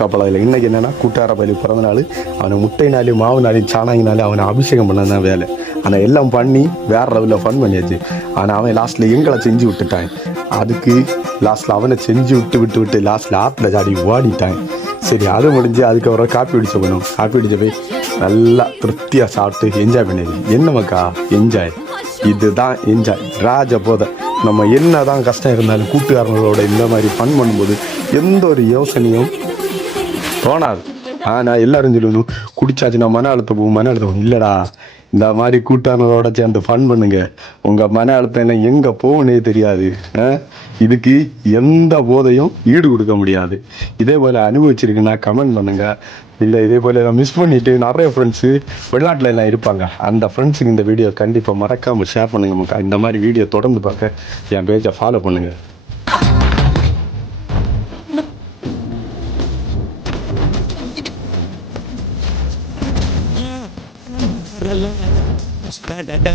காப்பளவில் இன்னைக்கு என்னன்னா கூட்டார பள்ளி பிறந்த நாள். அவனை முட்டைனாலையும் மாவுனாலையும் சாணாங்கினாலையும் அவனை அபிஷேகம் பண்ண தான் வேலை. ஆனால் எல்லாம் பண்ணி வேற லெவலில் ஃபன் பண்ணியாச்சு. ஆனால் அவன் லாஸ்ட்டில் எங்களை செஞ்சு விட்டுட்டான். அதுக்கு லாஸ்ட்டில் அவனை செஞ்சு விட்டு லாஸ்ட்டில் ஆற்றுல ஜாடி ஓடிட்டான். சரி, அது முடிஞ்சு அதுக்கப்புறம் காப்பி குடிச்ச போனோம். காப்பி குடிச்ச போய் நல்லா திருப்தியாக சாப்பிட்டு என்ஜாய் பண்ணிடுது. என்ன மக்கா என்ஜாய், இதுதான் என்ஜாய், ராஜ போதை. நம்ம என்ன தான் கஷ்டம் இருந்தாலும் கூட்டுக்காரங்களோட இந்த மாதிரி ஃபன் பண்ணும்போது எந்த ஒரு யோசனையும் தோணாது. ஆனால் எல்லாரும் சொல்லணும் குடிச்சாச்சுன்னா மன அழுத்தம் போகும். இல்லைடா, இந்த மாதிரி கூட்டாளர்களோட சேர்ந்து ஃபன் பண்ணுங்க. உங்கள் மன அழுத்தம் எல்லாம் எங்கே போகணுன்னே தெரியாது. இதுக்கு எந்த போதையும் ஈடு கொடுக்க முடியாது. இதே போல் அனுபவிச்சிருக்குன்னா கமெண்ட் பண்ணுங்கள். இல்லை இதே போல் மிஸ் பண்ணிவிட்டு நிறைய ஃப்ரெண்ட்ஸு வெளிநாட்டில் எல்லாம் இருப்பாங்க. அந்த ஃப்ரெண்ட்ஸுக்கு இந்த வீடியோ கண்டிப்பாக மறக்காமல் ஷேர் பண்ணுங்கள் மக்கா. இந்த மாதிரி வீடியோ தொடர்ந்து பார்க்க என் பேஜை ஃபாலோ பண்ணுங்கள். Da da da.